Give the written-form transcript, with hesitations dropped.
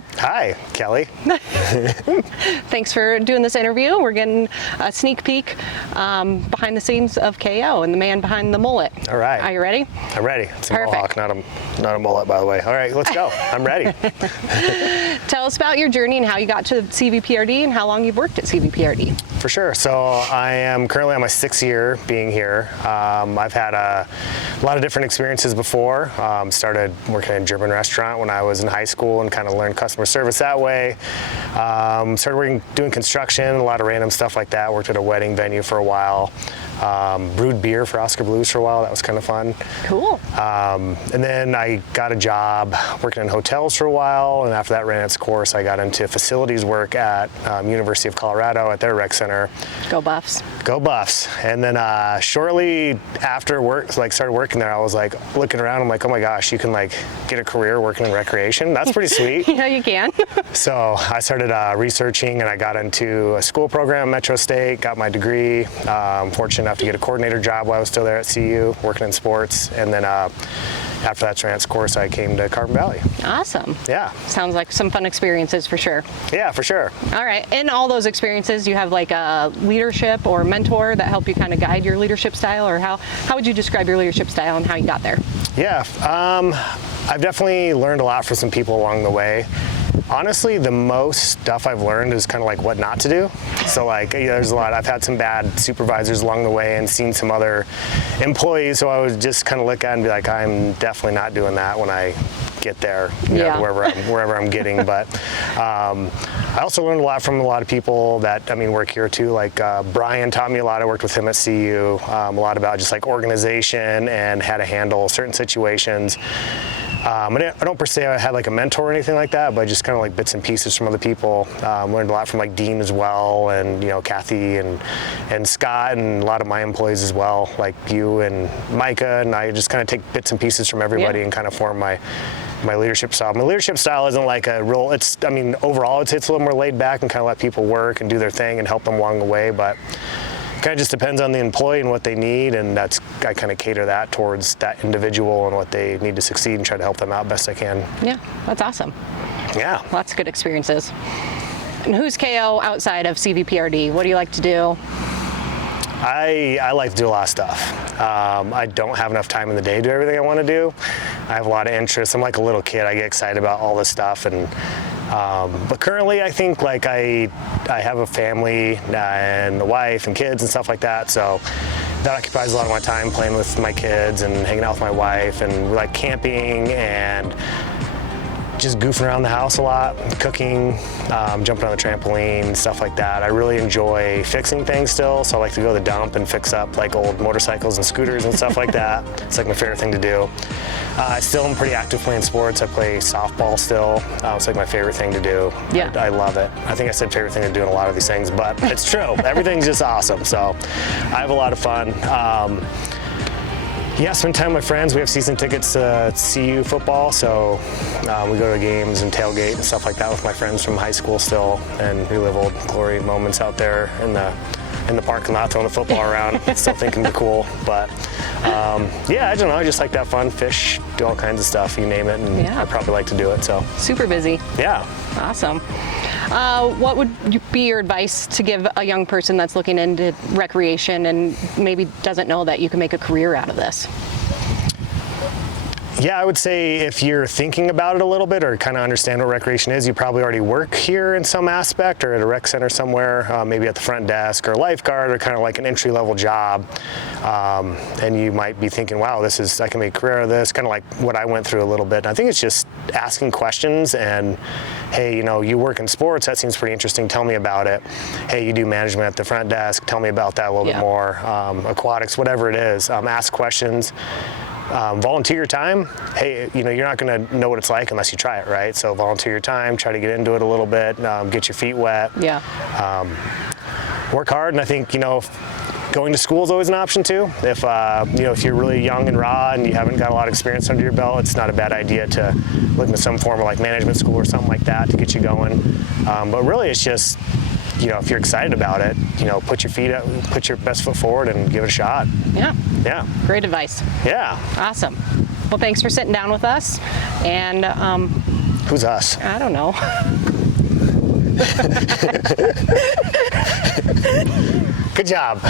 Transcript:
KO. Hi, Kelly. Thanks for doing this interview. We're getting a sneak peek behind the scenes of KO and the man behind the mullet. All right. Are you ready? I'm ready. It's a Perfect. mohawk, not a mullet, by the way. All right, let's go. I'm ready. Tell us about your journey and how you got to CVPRD and how long you've worked at CVPRD. For sure. So I am currently on my 6th year being here. I've had a lot of different experiences before. Started working in a German restaurant when I was in high school and kind of learned customer service that way. Started doing construction, a lot of random stuff like that. Worked at a wedding venue for a while. Brewed beer for Oskar Blues for a while. That was kind of fun. Cool. And then I got a job working in hotels for a while, and after that ran its course, I got into facilities work at University of Colorado at their rec center. Go Buffs. Go Buffs. And then shortly after started working there, I was like looking around, I'm like, oh my gosh, you can like get a career working in recreation. That's pretty sweet. Yeah, you can. So I started researching, and I got into a school program at Metro State, got my degree. Fortunate enough to get a coordinator job while I was still there at CU, working in sports. And then after that ran its course, I came to Carbon Valley. Awesome. Yeah. Sounds like some fun experiences for sure. Yeah, for sure. All right. In all those experiences, you have like a leadership or mentor that help you kind of guide your leadership style, or how would you describe your leadership style and how you got there? Yeah. I've definitely learned a lot from some people along the way. Honestly, the most stuff I've learned is kind of like what not to do. So like, there's a lot, I've had some bad supervisors along the way and seen some other employees who I would just kind of look at and be like, I'm definitely not doing that when I get there, wherever I'm getting. But I also learned a lot from a lot of people that, work here too. Like Brian taught me a lot. I worked with him at CU, a lot about just like organization and how to handle certain situations. I don't per se I had like a mentor or anything like that, but just kind of like bits and pieces from other people. Learned a lot from like Dean as well, and Kathy and Scott, and a lot of my employees as well, like you and Micah, and I just kind of take bits and pieces from everybody and kind of form my leadership style. My leadership style isn't like a real, overall it's a little more laid back and kind of let people work and do their thing and help them along the way, but kind of just depends on the employee and what they need, and I kind of cater that towards that individual and what they need to succeed and try to help them out best I can. Yeah, that's awesome. Yeah. Lots of good experiences. And who's KO outside of CVPRD? What do you like to do? I like to do a lot of stuff. I don't have enough time in the day to do everything I want to do. I have a lot of interests. I'm like a little kid. I get excited about all this stuff, and but currently I think like I have a family and a wife and kids and stuff like that, so that occupies a lot of my time, playing with my kids and hanging out with my wife, and we like camping and just goofing around the house a lot, cooking, jumping on the trampoline, stuff like that. I really enjoy fixing things still, so I like to go to the dump and fix up like old motorcycles and scooters and stuff like that. It's like my favorite thing to do. I still am pretty active playing sports. I play softball still. It's like my favorite thing to do. Yeah. I love it. I think I said favorite thing to do in a lot of these things, but it's true. Everything's just awesome, so I have a lot of fun. Yeah, spend time with my friends. We have season tickets to CU football, so we go to games and tailgate and stuff like that with my friends from high school still, and relive old glory moments out there in the parking lot throwing the football around. Still thinking they're cool, but yeah, I don't know. I just like to have fun, fish, do all kinds of stuff, you name it, and I probably like to do it. So super busy. Yeah. Awesome. What would be your advice to give a young person that's looking into recreation and maybe doesn't know that you can make a career out of this? Yeah, I would say if you're thinking about it a little bit or kind of understand what recreation is, you probably already work here in some aspect or at a rec center somewhere, maybe at the front desk or lifeguard or kind of like an entry-level job. And you might be thinking, wow, I can make a career out of this, kind of like what I went through a little bit. And I think it's just asking questions and, hey, you work in sports, that seems pretty interesting, tell me about it. Hey, you do management at the front desk, tell me about that a little bit more. Aquatics, whatever it is, ask questions. Volunteer your time. Hey, you're not going to know what it's like unless you try it, right? So volunteer your time, try to get into it a little bit, get your feet wet. Yeah. Work hard, and I think, going to school is always an option too. If you're really young and raw and you haven't got a lot of experience under your belt, it's not a bad idea to look into some form of like management school or something like that to get you going. But really, it's just, if you're excited about it, put your feet up, put your best foot forward and give it a shot. Yeah. Yeah. Great advice. Yeah. Awesome. Well, thanks for sitting down with us, and Who's us? I don't know. Good job.